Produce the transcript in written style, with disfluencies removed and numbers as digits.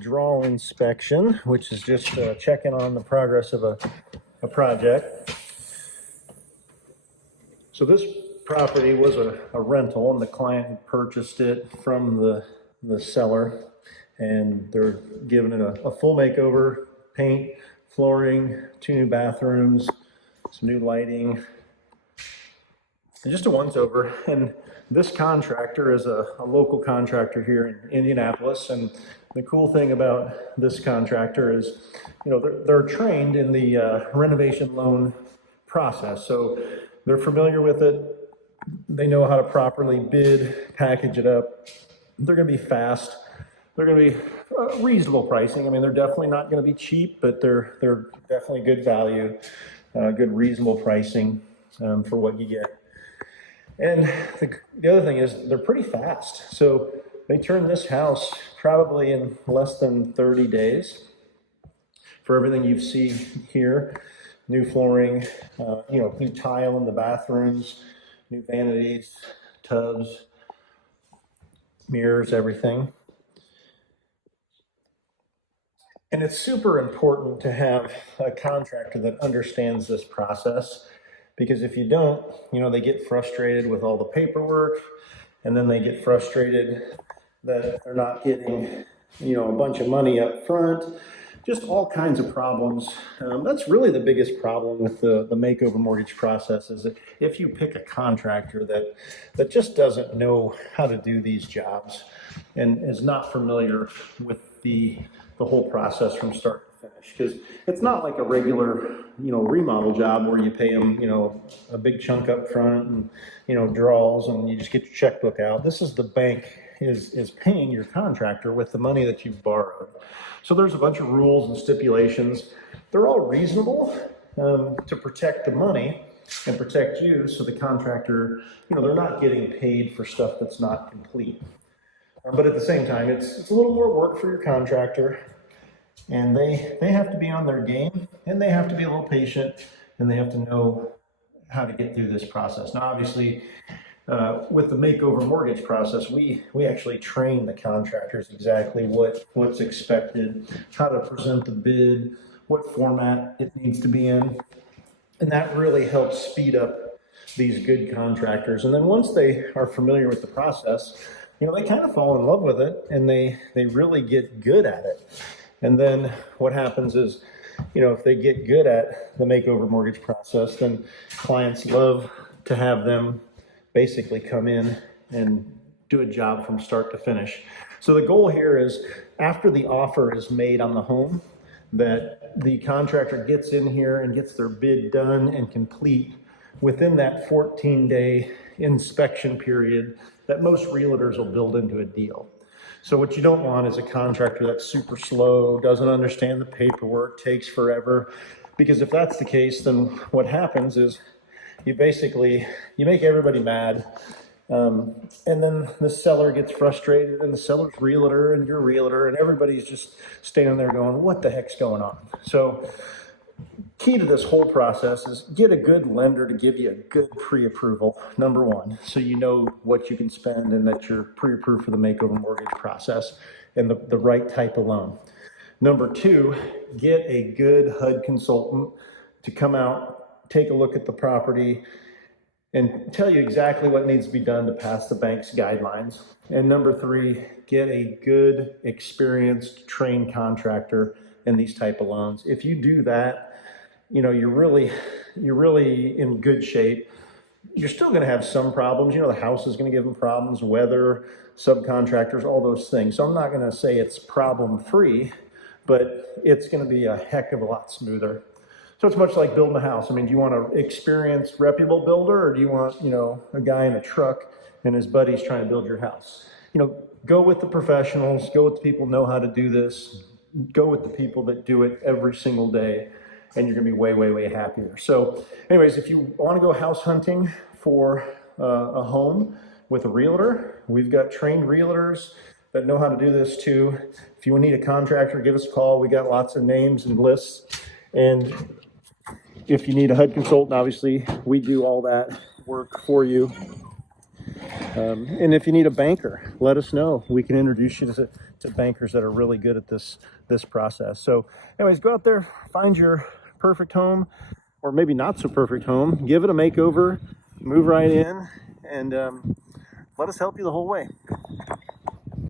draw inspection, which is just checking on the progress of a project. So this property was a rental, and the client had purchased it from the seller, and they're giving it a full makeover: paint, flooring, 2 new bathrooms, some new lighting, and just a once over. And this contractor is a local contractor here in Indianapolis. And the cool thing about this contractor is, they're trained in the renovation loan process. So they're familiar with it. They know how to properly bid, package it up. They're going to be fast. They're going to be reasonable pricing. I mean, they're definitely not going to be cheap, but they're definitely good value, good reasonable pricing for what you get. And the other thing is they're pretty fast. So they turn this house probably in less than 30 days for everything you see here. New flooring, new tile in the bathrooms, new vanities, tubs, mirrors, everything. And it's super important to have a contractor that understands this process, because if you don't, they get frustrated with all the paperwork, and then they get frustrated that they're not getting, a bunch of money up front, just all kinds of problems. That's really the biggest problem with the makeover mortgage process, is that if you pick a contractor that just doesn't know how to do these jobs and is not familiar with the whole process from start to finish, because it's not like a regular, remodel job where you pay them, a big chunk up front and, draws, and you just get your checkbook out. This is the bank is paying your contractor with the money that you've borrowed. So there's a bunch of rules and stipulations. They're all reasonable to protect the money and protect you, so the contractor, they're not getting paid for stuff that's not complete. But at the same time, it's a little more work for your contractor, and they have to be on their game, and they have to be a little patient, and they have to know how to get through this process. Now, obviously, with the makeover mortgage process, we actually train the contractors exactly what's expected, how to present the bid, what format it needs to be in, and that really helps speed up these good contractors. And then once they are familiar with the process, they kind of fall in love with it, and they really get good at it. And then what happens is, if they get good at the makeover mortgage process, then clients love to have them basically come in and do a job from start to finish. So the goal here is, after the offer is made on the home, that the contractor gets in here and gets their bid done and complete within that 14-day inspection period that most realtors will build into a deal. So what you don't want is a contractor that's super slow, doesn't understand the paperwork, takes forever. Because if that's the case, then what happens is you make everybody mad. And then the seller gets frustrated, and the seller's realtor, and your realtor, and everybody's just standing there going, what the heck's going on? So key to this whole process is get a good lender to give you a good pre-approval, number one, so you know what you can spend and that you're pre-approved for the makeover mortgage process and the right type of loan. Number two, get a good HUD consultant to come out, take a look at the property, and tell you exactly what needs to be done to pass the bank's guidelines. And number three, get a good, experienced, trained contractor in these type of loans. If you do that, you're really in good shape. You're still going to have some problems. The house is going to give them problems, weather, subcontractors, all those things. So I'm not going to say it's problem free, but it's going to be a heck of a lot smoother. So it's much like building a house. I mean, do you want an experienced, reputable builder, or do you want, a guy in a truck and his buddies trying to build your house? Go with the professionals, go with the people who know how to do this, go with the people that do it every single day, and you're gonna be way, way, way happier. So anyways, if you wanna go house hunting for a home with a realtor, we've got trained realtors that know how to do this too. If you need a contractor, give us a call. We got lots of names and lists. And if you need a HUD consultant, obviously we do all that work for you. And if you need a banker, let us know. We can introduce you to bankers that are really good at this process. So anyways, go out there, find your perfect home, or maybe not so perfect home, give it a makeover, move right in, and let us help you the whole way.